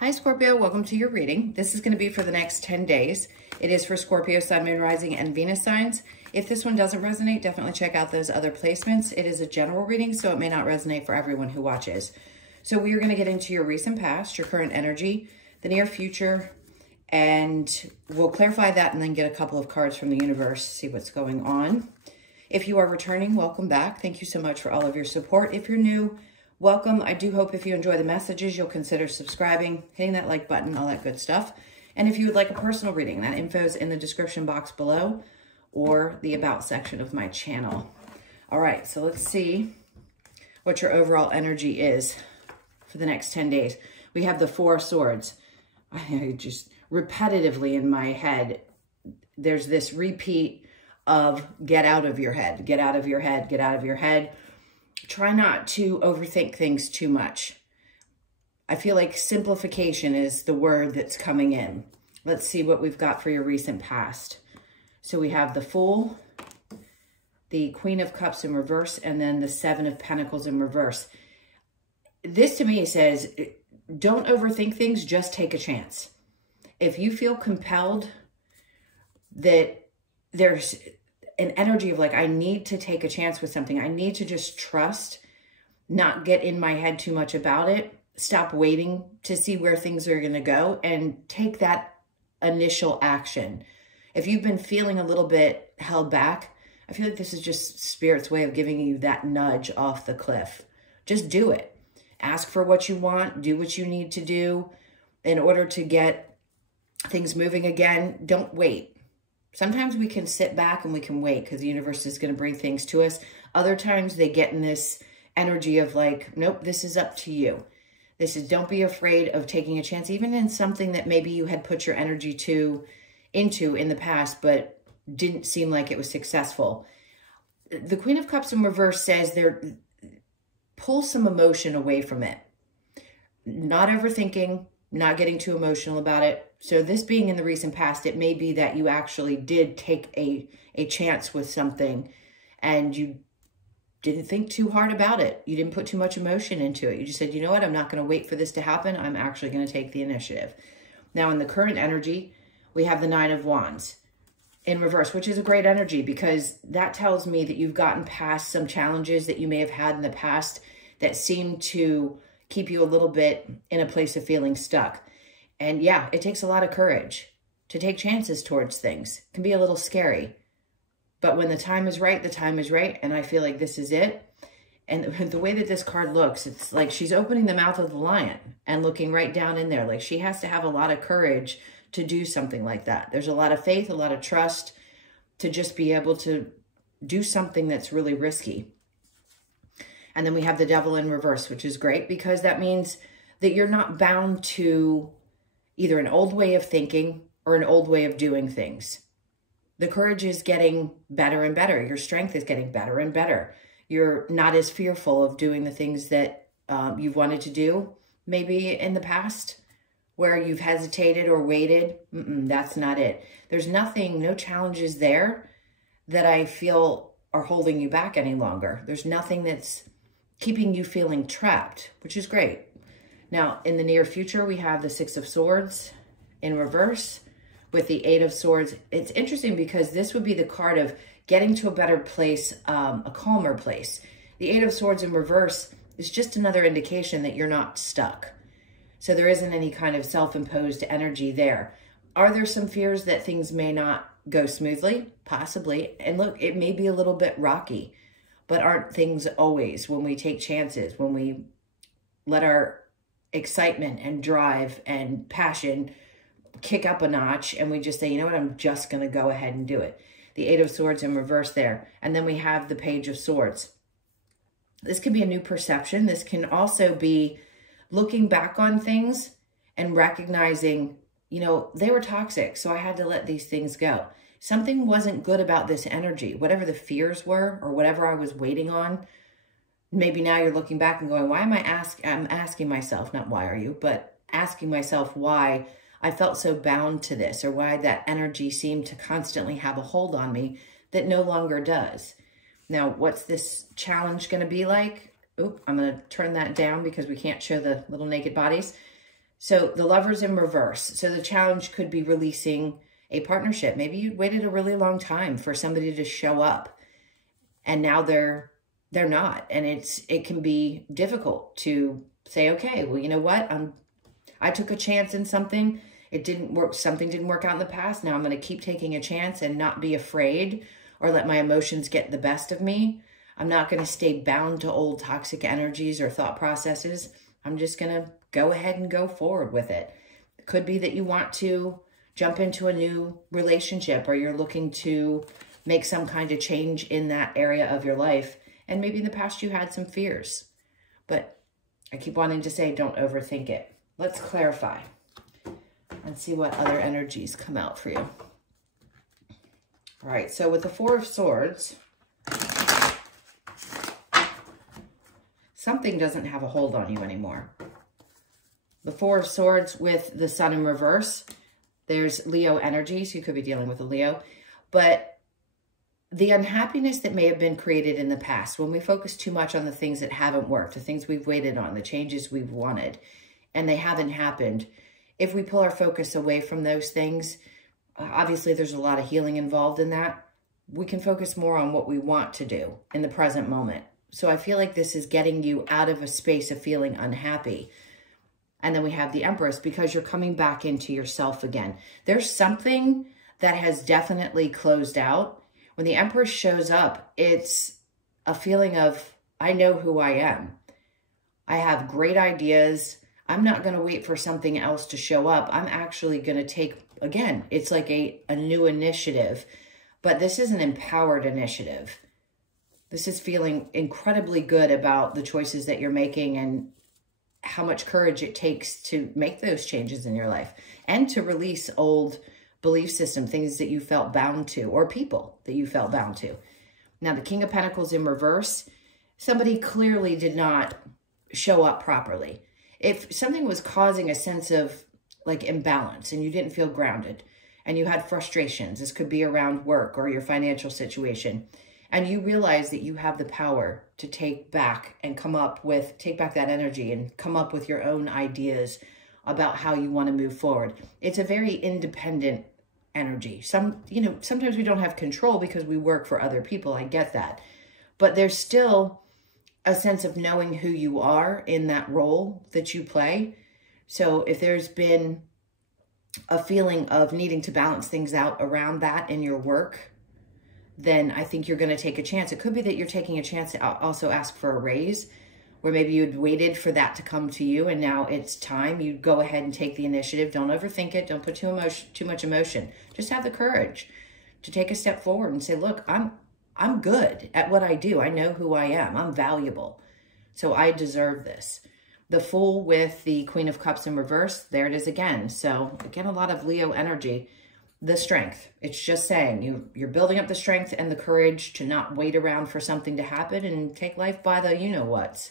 Hi Scorpio, welcome to your reading. This is going to be for the next 10 days. It is for Scorpio, Sun, Moon, Rising, and Venus signs. If this one doesn't resonate, definitely check out those other placements. It is a general reading, so it may not resonate for everyone who watches. So we are going to get into your recent past, your current energy, the near future, and we'll clarify that and then get a couple of cards from the universe, see what's going on. If you are returning, welcome back. Thank you so much for all of your support. If you're new, welcome. I do hope if you enjoy the messages, you'll consider subscribing, hitting that like button, all that good stuff. And if you would like a personal reading, that info is in the description box below or the about section of my channel. All right, so let's see what your overall energy is for the next 10 days. We have the Four of Swords. I just repetitively in my head, there's this repeat of get out of your head, get out of your head, get out of your head. Try not to overthink things too much. I feel like simplification is the word that's coming in. Let's see what we've got for your recent past. So we have the Fool, the Queen of Cups in reverse, and then the Seven of Pentacles in reverse. This to me says, don't overthink things, just take a chance. If you feel compelled that there's an energy of like, I need to take a chance with something. I need to just trust, not get in my head too much about it. Stop waiting to see where things are going to go and take that initial action. If you've been feeling a little bit held back, I feel like this is just Spirit's way of giving you that nudge off the cliff. Just do it. Ask for what you want. Do what you need to do in order to get things moving again. Don't wait. Sometimes we can sit back and we can wait because the universe is going to bring things to us. Other times they get in this energy of like, nope, this is up to you. This is, don't be afraid of taking a chance, even in something that maybe you had put your energy into in the past, but didn't seem like it was successful. The Queen of Cups in reverse says pull some emotion away from it. Not overthinking, not getting too emotional about it. So this being in the recent past, it may be that you actually did take a chance with something and you didn't think too hard about it. You didn't put too much emotion into it. You just said, you know what? I'm not going to wait for this to happen. I'm actually going to take the initiative. Now in the current energy, we have the Nine of Wands in reverse, which is a great energy because that tells me that you've gotten past some challenges that you may have had in the past that seem to keep you a little bit in a place of feeling stuck. And yeah, it takes a lot of courage to take chances towards things. It can be a little scary. But when the time is right, the time is right. And I feel like this is it. And the way that this card looks, it's like she's opening the mouth of the lion and looking right down in there. Like she has to have a lot of courage to do something like that. There's a lot of faith, a lot of trust to just be able to do something that's really risky. And then we have the Devil in reverse, which is great because that means that you're not bound to either an old way of thinking or an old way of doing things. The courage is getting better and better. Your strength is getting better and better. You're not as fearful of doing the things that you've wanted to do, maybe in the past, where you've hesitated or waited. That's not it. There's nothing, no challenges there that I feel are holding you back any longer. There's nothing that's keeping you feeling trapped, which is great. Now, in the near future, we have the Six of Swords in reverse with the Eight of Swords. It's interesting because this would be the card of getting to a better place, a calmer place. The Eight of Swords in reverse is just another indication that you're not stuck. So there isn't any kind of self-imposed energy there. Are there some fears that things may not go smoothly? Possibly. And look, it may be a little bit rocky, but aren't things always when we take chances, when we let our excitement and drive and passion kick up a notch and we just say, you know what, I'm just going to go ahead and do it. The Eight of Swords in reverse there. And then we have the Page of Swords. This could be a new perception. This can also be looking back on things and recognizing, you know, they were toxic, so I had to let these things go. Something wasn't good about this energy. Whatever the fears were or whatever I was waiting on, maybe now you're looking back and going, why am I'm asking myself, not why are you, but asking myself why I felt so bound to this or why that energy seemed to constantly have a hold on me that no longer does. Now, what's this challenge going to be like? Oop, I'm going to turn that down because we can't show the little naked bodies. So the Lover's in reverse. So the challenge could be releasing a partnership. Maybe you waited a really long time for somebody to show up, and now they're not. And it can be difficult to say, okay, well, you know what? I took a chance in something. It didn't work. Something didn't work out in the past. Now I'm going to keep taking a chance and not be afraid or let my emotions get the best of me. I'm not going to stay bound to old toxic energies or thought processes. I'm just going to go ahead and go forward with it. It could be that you want to jump into a new relationship, or you're looking to make some kind of change in that area of your life. And maybe in the past you had some fears, but I keep wanting to say, don't overthink it. Let's clarify and see what other energies come out for you. All right, so with the Four of Swords, something doesn't have a hold on you anymore. The Four of Swords with the Sun in reverse, there's Leo energy, so you could be dealing with a Leo. But the unhappiness that may have been created in the past, when we focus too much on the things that haven't worked, the things we've waited on, the changes we've wanted, and they haven't happened, if we pull our focus away from those things, obviously there's a lot of healing involved in that. We can focus more on what we want to do in the present moment. So I feel like this is getting you out of a space of feeling unhappy. And then we have the Empress, because you're coming back into yourself again. There's something that has definitely closed out. When the Empress shows up, it's a feeling of, I know who I am. I have great ideas. I'm not going to wait for something else to show up. I'm actually going to take, again, it's like a new initiative. But this is an empowered initiative. This is feeling incredibly good about the choices that you're making and how much courage it takes to make those changes in your life and to release old belief system, things that you felt bound to, or people that you felt bound to. Now, the King of Pentacles in reverse, somebody clearly did not show up properly. If something was causing a sense of like imbalance and you didn't feel grounded and you had frustrations, this could be around work or your financial situation, and you realize that you have the power to take back and take back that energy and come up with your own ideas about how you want to move forward. It's a very independent energy. Sometimes we don't have control because we work for other people. I get that. But there's still a sense of knowing who you are in that role that you play. So if there's been a feeling of needing to balance things out around that in your work, then I think you're going to take a chance. It could be that you're taking a chance to also ask for a raise, where maybe you'd waited for that to come to you and now it's time. You go ahead and take the initiative. Don't overthink it. Don't put too much emotion. Just have the courage to take a step forward and say, look, I'm good at what I do. I know who I am. I'm valuable. So I deserve this. The Fool with the Queen of Cups in reverse, there it is again. So again, a lot of Leo energy. The strength. It's just saying you're building up the strength and the courage to not wait around for something to happen and take life by the you-know-whats.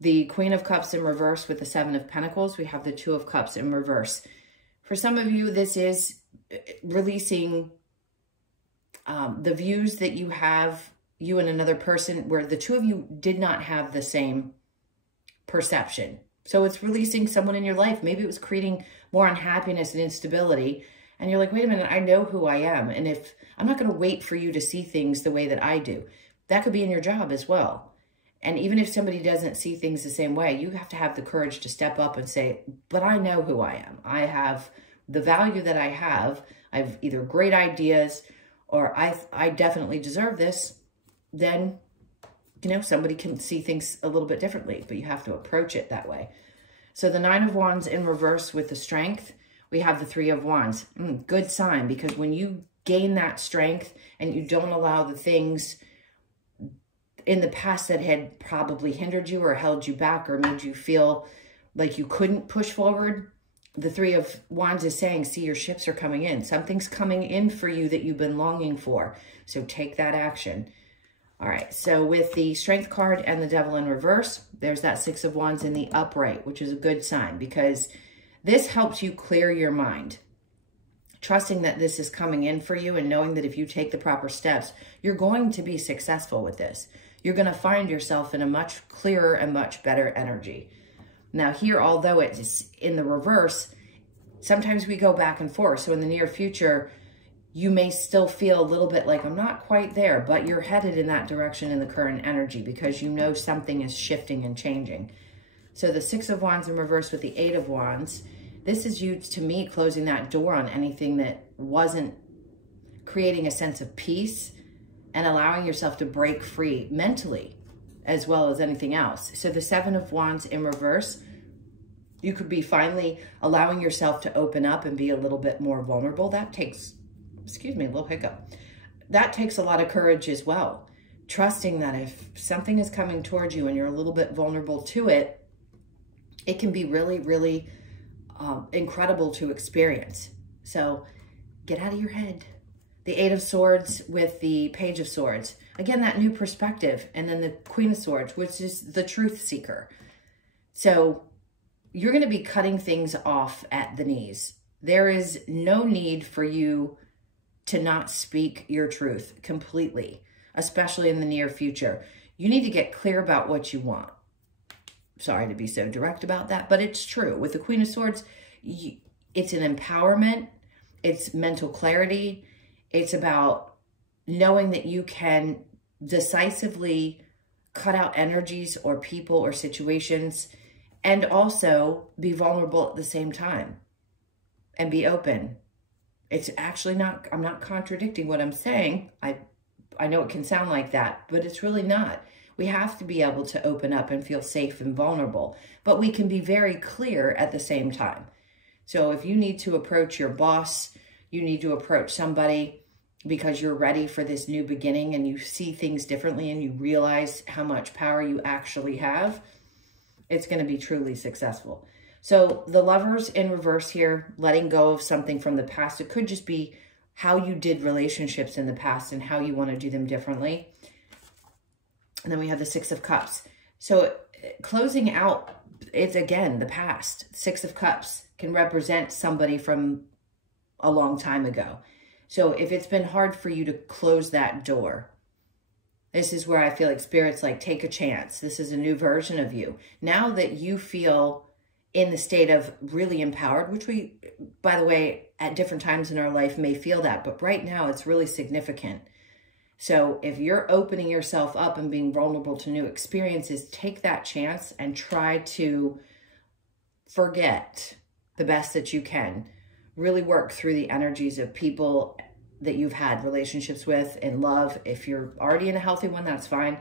The Queen of Cups in reverse with the Seven of Pentacles. We have the Two of Cups in reverse. For some of you, this is releasing the views that you have, you and another person, where the two of you did not have the same perception. So it's releasing someone in your life. Maybe it was creating more unhappiness and instability. And you're like, wait a minute, I know who I am. And if I'm not going to wait for you to see things the way that I do, that could be in your job as well. And even if somebody doesn't see things the same way, you have to have the courage to step up and say, but I know who I am. I have the value that I have. I have either great ideas or I definitely deserve this. Then, somebody can see things a little bit differently, but you have to approach it that way. So the Nine of Wands in reverse with the Strength. We have the Three of Wands. Good sign, because when you gain that strength and you don't allow the things in the past that had probably hindered you or held you back or made you feel like you couldn't push forward, the Three of Wands is saying, see, your ships are coming in. Something's coming in for you that you've been longing for. So take that action. All right, so with the Strength card and the Devil in reverse, there's that Six of Wands in the upright, which is a good sign, because this helps you clear your mind, trusting that this is coming in for you and knowing that if you take the proper steps, you're going to be successful with this. You're going to find yourself in a much clearer and much better energy. Now here, although it's in the reverse, sometimes we go back and forth. So in the near future, you may still feel a little bit like, I'm not quite there, but you're headed in that direction in the current energy because you know something is shifting and changing. So the Six of Wands in reverse with the Eight of Wands, this is you, to me, closing that door on anything that wasn't creating a sense of peace and allowing yourself to break free mentally as well as anything else. So the Seven of Wands in reverse, you could be finally allowing yourself to open up and be a little bit more vulnerable. That takes, excuse me, a little hiccup. That takes a lot of courage as well. Trusting that if something is coming towards you and you're a little bit vulnerable to it, it can be really, really incredible to experience. So get out of your head. The Eight of Swords with the Page of Swords. Again, that new perspective. And then the Queen of Swords, which is the truth seeker. So you're going to be cutting things off at the knees. There is no need for you to not speak your truth completely, especially in the near future. You need to get clear about what you want. Sorry to be so direct about that, but it's true. With the Queen of Swords, it's an empowerment. It's mental clarity. It's about knowing that you can decisively cut out energies or people or situations and also be vulnerable at the same time and be open. It's actually not, I'm not contradicting what I'm saying. I know it can sound like that, but it's really not. We have to be able to open up and feel safe and vulnerable, but we can be very clear at the same time. So if you need to approach your boss, you need to approach somebody because you're ready for this new beginning and you see things differently and you realize how much power you actually have, it's going to be truly successful. So the Lovers in reverse here, letting go of something from the past. It could just be how you did relationships in the past and how you want to do them differently. And then we have the Six of Cups. So closing out, it's again, the past. Six of Cups can represent somebody from a long time ago. So if it's been hard for you to close that door, this is where I feel like Spirit's like, take a chance. This is a new version of you. Now that you feel in the state of really empowered, which we, by the way, at different times in our life may feel that, but right now it's really significant. So if you're opening yourself up and being vulnerable to new experiences, take that chance and try to forget the best that you can. Really work through the energies of people that you've had relationships with and love. If you're already in a healthy one, that's fine.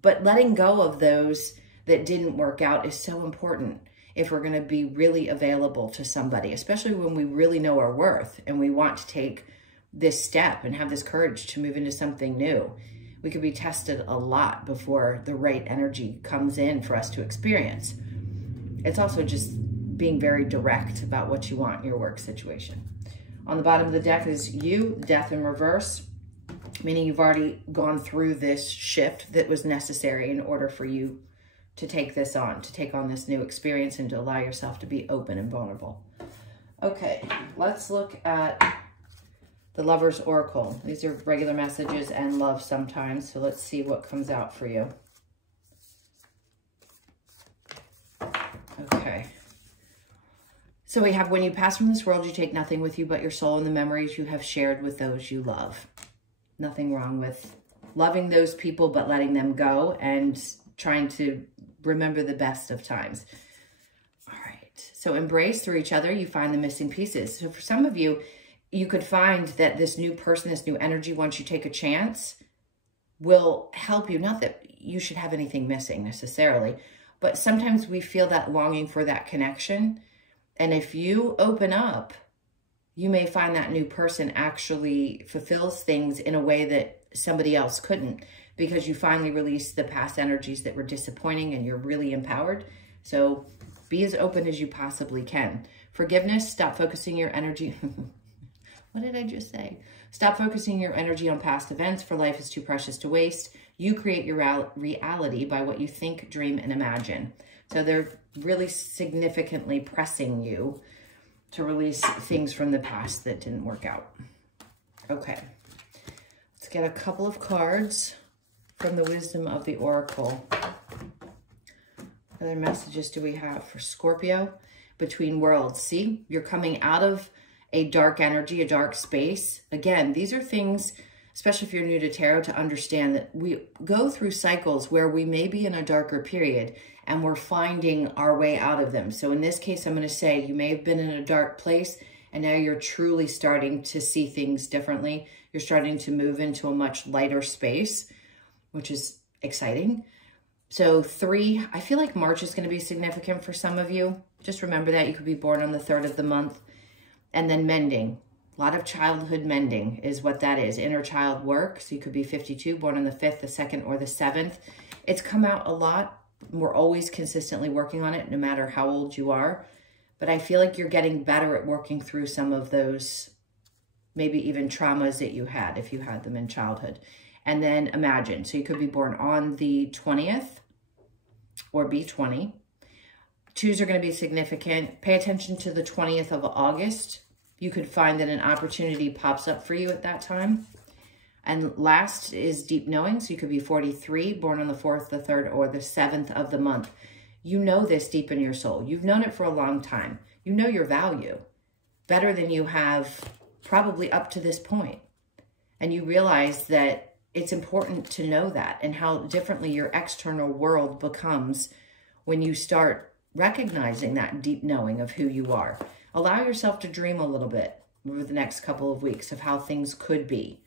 But letting go of those that didn't work out is so important if we're going to be really available to somebody, especially when we really know our worth and we want to take this step and have this courage to move into something new. We could be tested a lot before the right energy comes in for us to experience. It's also just being very direct about what you want in your work situation. On the bottom of the deck is you, Death in reverse, meaning you've already gone through this shift that was necessary in order for you to take this on, to take on this new experience and to allow yourself to be open and vulnerable. Okay, let's look at the Lover's Oracle. These are regular messages and love sometimes, so let's see what comes out for you. Okay. So we have, when you pass from this world, you take nothing with you but your soul and the memories you have shared with those you love. Nothing wrong with loving those people, but letting them go and trying to remember the best of times. All right. So embrace through each other. You find the missing pieces. So for some of you, you could find that this new person, this new energy, once you take a chance, will help you. Not that you should have anything missing necessarily, but sometimes we feel that longing for that connection. And if you open up, you may find that new person actually fulfills things in a way that somebody else couldn't, because you finally release the past energies that were disappointing and you're really empowered. So be as open as you possibly can. Forgiveness, stop focusing your energy. What did I just say? Stop focusing your energy on past events, for life is too precious to waste. You create your reality by what you think, dream, and imagine. So they're really significantly pressing you to release things from the past that didn't work out. Okay, let's get a couple of cards from the Wisdom of the Oracle. What other messages do we have for Scorpio? Between worlds. See, you're coming out of a dark energy, a dark space. Again, these are things, especially if you're new to tarot, to understand that we go through cycles where we may be in a darker period and we're finding our way out of them. So in this case, I'm going to say you may have been in a dark place and now you're truly starting to see things differently. You're starting to move into a much lighter space, which is exciting. So 3, I feel like March is going to be significant for some of you. Just remember that you could be born on the 3rd of the month. And then mending. A lot of childhood mending is what that is. Inner child work. So you could be 52, born on the 5th, the 2nd, or the 7th. It's come out a lot. We're always consistently working on it, no matter how old you are. But I feel like you're getting better at working through some of those, maybe even traumas that you had, if you had them in childhood. And then imagine. So you could be born on the 20th or B20. 2s are going to be significant. Pay attention to the 20th of August. You could find that an opportunity pops up for you at that time. And last is deep knowing. So you could be 43, born on the 4th, the 3rd, or the 7th of the month. You know this deep in your soul. You've known it for a long time. You know your value better than you have probably up to this point. And you realize that it's important to know that and how differently your external world becomes when you start recognizing that deep knowing of who you are. Allow yourself to dream a little bit over the next couple of weeks of how things could be.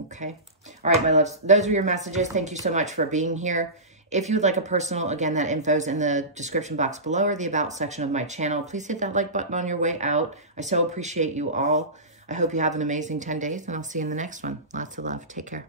Okay. All right, my loves, those are your messages. Thank you so much for being here. If you would like a personal, again, that info is in the description box below or the about section of my channel. Please hit that like button on your way out. I so appreciate you all. I hope you have an amazing 10 days, and I'll see you in the next one. Lots of love. Take care.